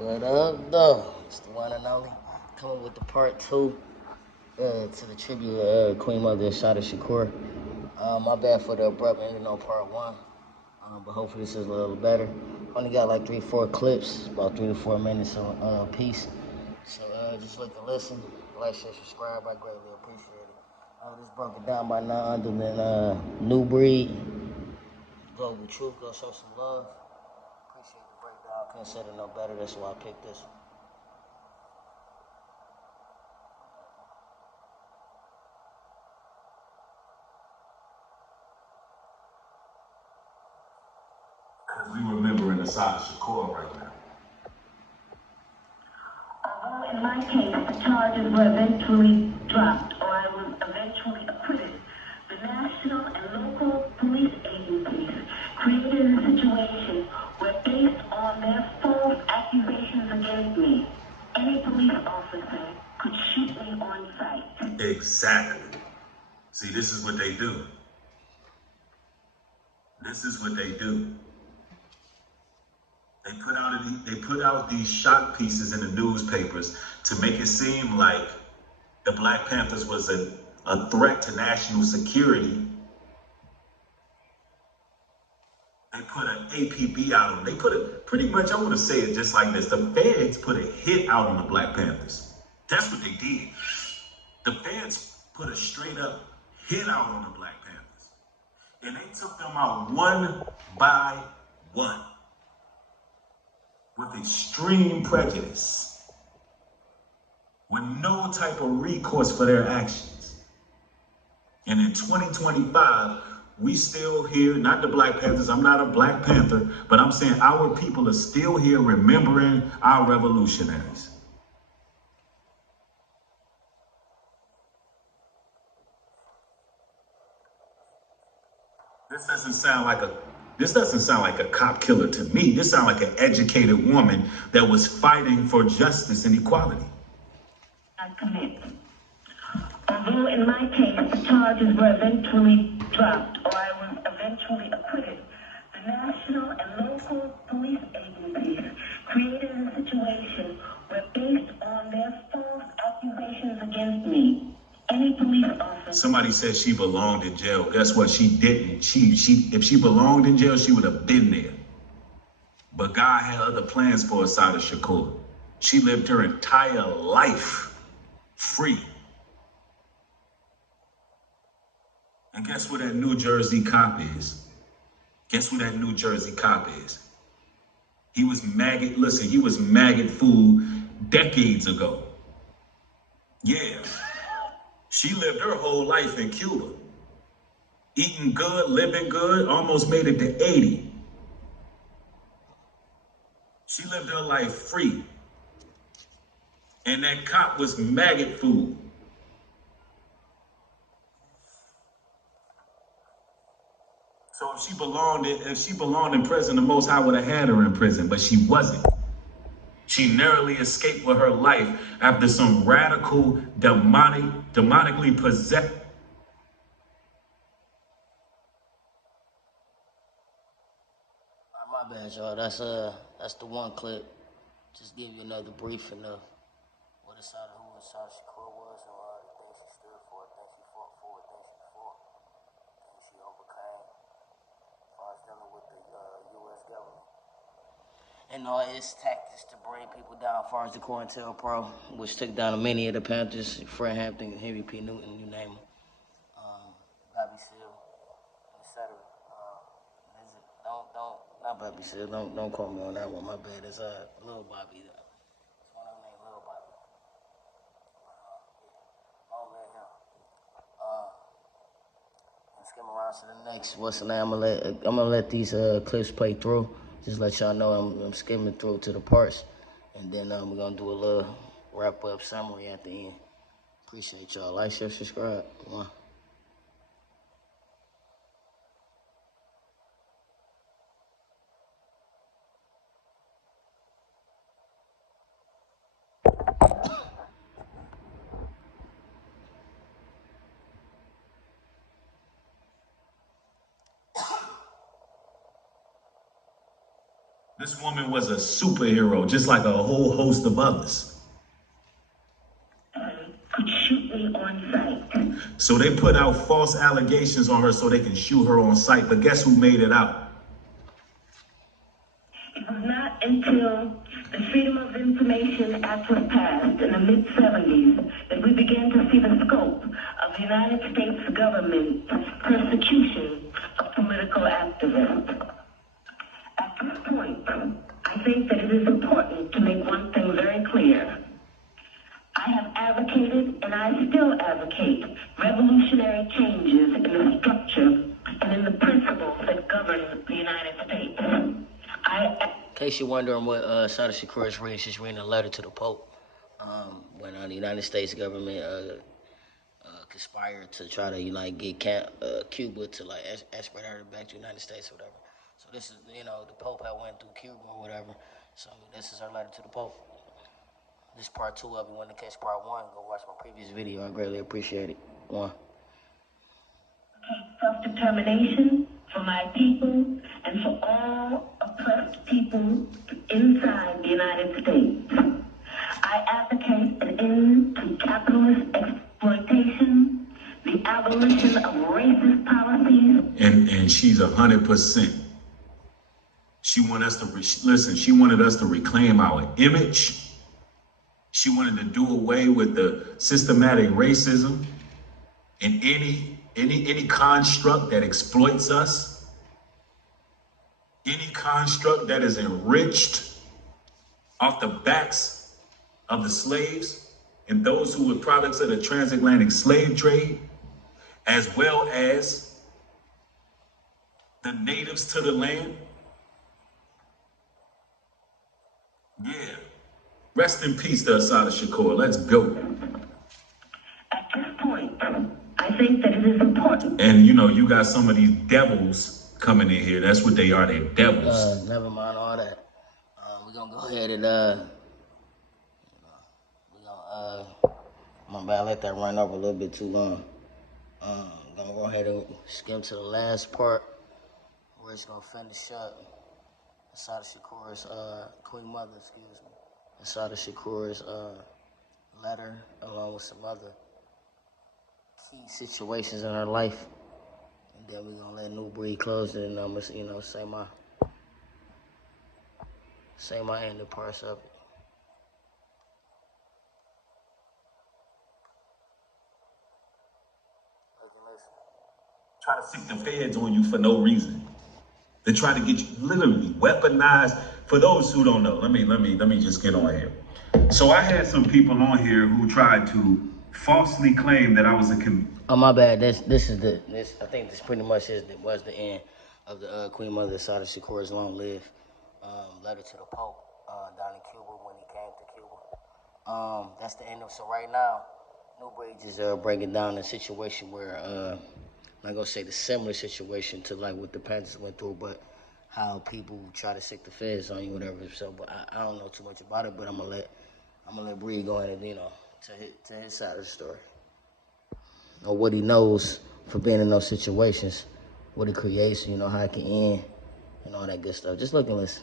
What up, though? It's the one and only. Coming with the part two to the tribute Queen Mother Assata Shakur. My bad for the abrupt ending on part one, but hopefully this is a little better. Only got like 3-4 clips, about 3 to 4 minutes a piece. So just look and listen. Like, share, subscribe. I greatly appreciate it. This broken down by none other than New Breed, Global Truth. Go show some love. Appreciate the breakdown. Couldn't say it no better. That's why I picked this one. Because we remembering Assata Shakur right now. Although in my case the charges were eventually dropped or I was eventually acquitted, the national and local police agencies created a situation where, based on their false accusations against me, any police officer could shoot me on sight. Exactly. See, this is what they do. This is what they do. They put out these shock pieces in the newspapers to make it seem like the Black Panthers was a threat to national security. They put an APB out on them. They put it pretty much, I want to say it just like this. The feds put a hit out on the Black Panthers. That's what they did. The feds put a straight up hit out on the Black Panthers. And they took them out one by one, with extreme prejudice, with no type of recourse for their actions. And in 2025, we still here, not the Black Panthers, I'm not a Black Panther, but I'm saying our people are still here remembering our revolutionaries. This doesn't sound like a cop killer to me. This sounds like an educated woman that was fighting for justice and equality. I commit. Although in my case the charges were eventually dropped or I was eventually acquitted, the national and local police agencies created a situation where, based on their false accusations against me, any police officer... Somebody said she belonged in jail. Guess what? She didn't. If she belonged in jail, she would have been there. But God had other plans for Assata Shakur. She lived her entire life free. And guess who that New Jersey cop is? Guess who that New Jersey cop is? He was maggot food decades ago. Yeah. She lived her whole life in Cuba. Eating good, living good, almost made it to 80. She lived her life free. And that cop was maggot food. So if she belonged in prison, the Most High would have had her in prison, but she wasn't. She narrowly escaped with her life after some radical, demonically possessed. My bad, y'all. That's the one clip. Just give you another briefing of what Assata, who Assata Shakur was, and the things she stood for, things she fought for, things she fought, things she overcame, as far as dealing with the U.S. government. And all its tactics to bring people down, as far as the COINTELPRO, which took down many of the Panthers, Fred Hampton, Henry P. Newton, you name them, Bobby Seale, etc. Not Bobby Seale. Don't call me on that one. My bad. It's Lil Bobby. It's one of them named Lil Bobby. Long live him. And skim around to the next. What's the name? I'm gonna let these clips play through. Just let y'all know I'm skimming through to the parts, and then we're gonna do a little wrap up summary at the end. Appreciate y'all. Like, share, subscribe. Come on. This woman was a superhero, just like a whole host of others. Could shoot me on sight. So they put out false allegations on her so they can shoot her on sight. But guess who made it out? It was not until the Freedom of Information Act was passed in the mid-70s that we began to see the scope of the United States government's persecution of political activists. At this point, I think that it is important to make one thing very clear. I have advocated, and I still advocate, revolutionary changes in the structure and in the principles that govern the United States. In case you're wondering what Assata Shakur is reading, she's reading a letter to the Pope when the United States government conspired to try to get Cuba to expedite her back to the United States or whatever. So this is the Pope had went through Cuba or whatever. So this is her letter to the Pope. This is part 2 of it. When to catch part 1, go watch my previous video. I greatly appreciate it. 1. Self-determination for my people and for all oppressed people inside the United States. I advocate an end to capitalist exploitation, the abolition of racist policies. And she's 100%. She wanted us to she wanted us to reclaim our image. She wanted to do away with the systematic racism and any construct that exploits us, any construct that is enriched off the backs of the slaves and those who were products of the transatlantic slave trade, as well as the natives to the land. Yeah. Rest in peace to Assata Shakur. Let's go. At this point, I think that it is important. And you got some of these devils coming in here. That's what they are. They're devils. Never mind all that. We're gonna go ahead and my bad, I let that run over a little bit too long. Gonna go ahead and skim to the last part where it's gonna finish up Assata Shakur's Queen Mother, Assata Shakur's letter, along with some other key situations in her life. And then we're gonna let New Breed close it, and I'm gonna say my ending parts of it. Try to stick the feds on you for no reason. They try to get you literally weaponized. For those who don't know, let me just get on here. So I had some people on here who tried to falsely claim that I was Oh, my bad. This I think this pretty much was the end of the Queen Mother Assata Shakur's long-lived letter to the Pope down in Cuba when he came to Cuba. That's the end of. So right now, New Breed is breaking down a situation where I'm not gonna say the similar situation to like what the Panthers went through, but how people try to stick the feds on you, whatever. So, but I don't know too much about it. But I'm gonna let Breed go ahead and to his side of the story, or what he knows for being in those situations, what it creates, how it can end, and all that good stuff. Just look and listen.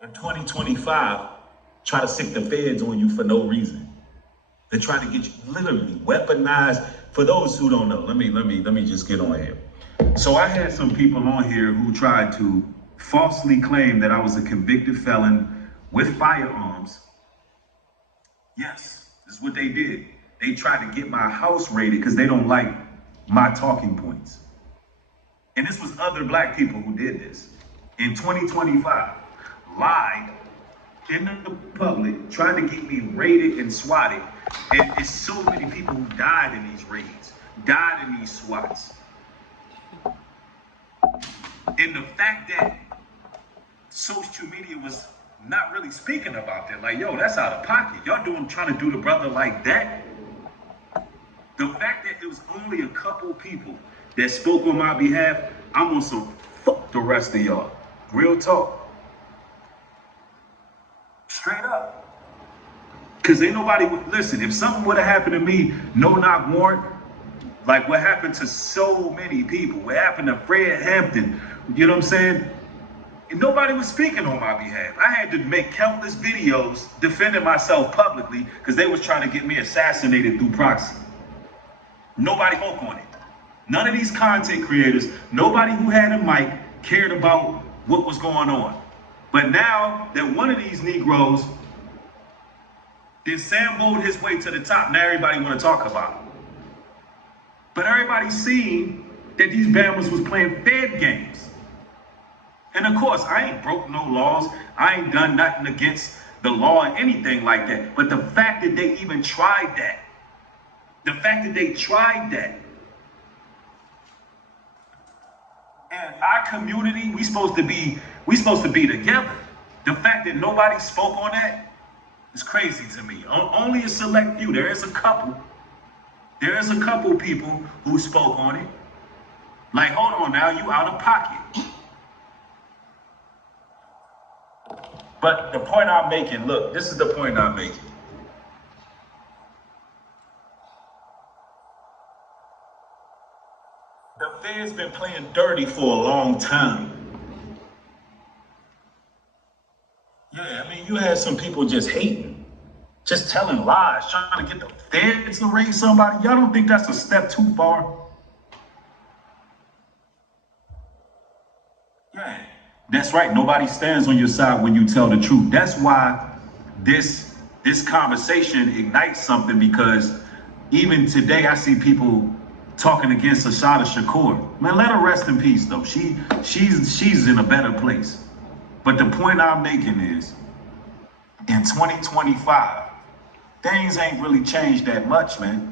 In 2025, try to stick the feds on you for no reason. They try to get you literally weaponized. For those who don't know, let me just get on here. So I had some people on here who tried to falsely claim that I was a convicted felon with firearms. Yes, this is what they did. They tried to get my house raided because they don't like my talking points. And this was other black people who did this. In 2025, lied in the public, trying to get me raided and swatted. And it's so many people who died in these raids, died in these swats. And the fact that social media was not really speaking about that, like, yo, that's out of pocket. Y'all trying to do the brother like that. The fact that it was only a couple people that spoke on my behalf, I'm on some fuck the rest of y'all. Real talk. Straight up. Because ain't nobody would listen. If something would have happened to me, no knock warrant, like what happened to so many people, what happened to Fred Hampton, you know what I'm saying? And nobody was speaking on my behalf. I had to make countless videos defending myself publicly because they was trying to get me assassinated through proxy. Nobody spoke on it. None of these content creators, nobody who had a mic cared about what was going on. But now that one of these Negroes did Samboed his way to the top, now everybody want to talk about it. But everybody seen that these Bama's was playing Fed games. And of course, I ain't broke no laws. I ain't done nothing against the law or anything like that. But the fact that they even tried that, and our community, we supposed to be together. The fact that nobody spoke on that is crazy to me. Only a select few. There is a couple people who spoke on it. Like, hold on now, you out of pocket. But the point I'm making, look, this is the point I'm making. The Fed's been playing dirty for a long time. Yeah, I mean, you had some people just hating, just telling lies, trying to get the Feds to raise somebody. Y'all don't think that's a step too far? Yeah, that's right. Nobody stands on your side when you tell the truth. That's why this conversation ignites something, because even today I see people talking against Assata Shakur. Man, let her rest in peace though. She's in a better place. But the point I'm making is, in 2025, things ain't really changed that much, man.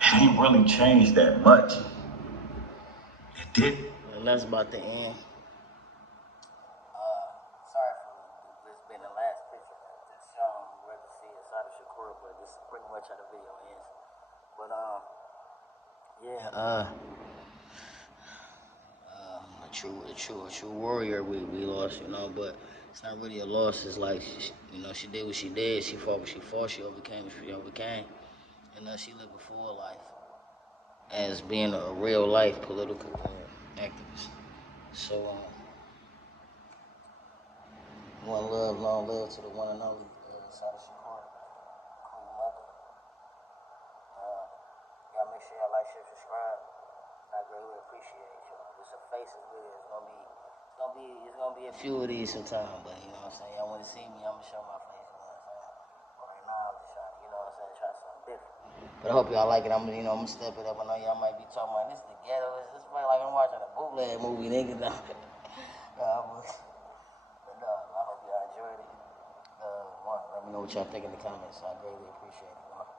It ain't really changed that much. It did. And that's about the end. Sorry for this being the last picture that's shown. We're to see Assata Shakur, but this is pretty much how the video ends. But yeah, a true warrior we lost, you know. But it's not really a loss. It's like she did what she did. She fought what she fought. She overcame what she overcame, and she lived a full life as being a real life political activist. So one love, long live to the one and only Assata Shakur, cool mother. Y'all make sure y'all like, share, subscribe. And I greatly appreciate y'all. This is a Faceless video. It's gonna be a few of these sometime, but you know what I'm saying. Y'all want to see me? I'm gonna show my face. You know what I'm saying. But right now I'm just trying, you know what I'm saying, try something different. But I hope y'all like it. I'm gonna step it up. I know y'all might be talking about this is the ghetto. This is like I'm watching a bootleg movie, nigga. But no, I hope y'all enjoyed it. Let me know what y'all think in the comments. I greatly appreciate it.